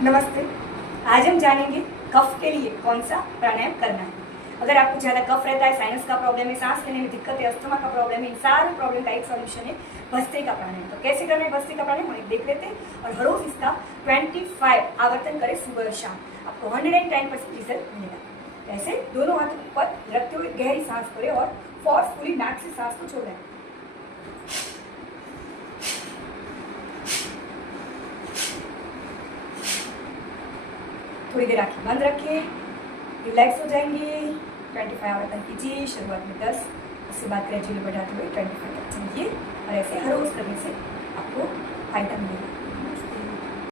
नमस्ते। आज हम जानेंगे कफ के लिए कौन सा प्राणायाम करना है। अगर आपको ज़्यादा कफ रहता है, साइनस का प्रॉब्लम है, सांस लेने में दिक्कत है, अस्थमा का प्रॉब्लम है, इन सारे प्रॉब्लम का एक सॉल्यूशन है भस्त्रिका प्राणायाम। तो कैसे करना है भस्त्रिका प्राणायाम हम देख लेते हैं और हर रोज इसका 25 आवर्तन करें सुबह और शाम, आपको 110% रिजल्ट मिलेगा। ऐसे दोनों हाथों ऊपर रखते हुए गहरी सांस भरें और फोर्सफुली नाक से सांस को छोड़ें। थोड़ी देर आंखें बंद रखें, रिलैक्स हो जाएंगे। 25 आवर्तन कीजिए, शुरुआत में 10, उसके बाद ग्रेजुअली बढ़ाते हुए 25 तक चलिए और ऐसे हर रोज करने से आपको फायदा मिलेगा।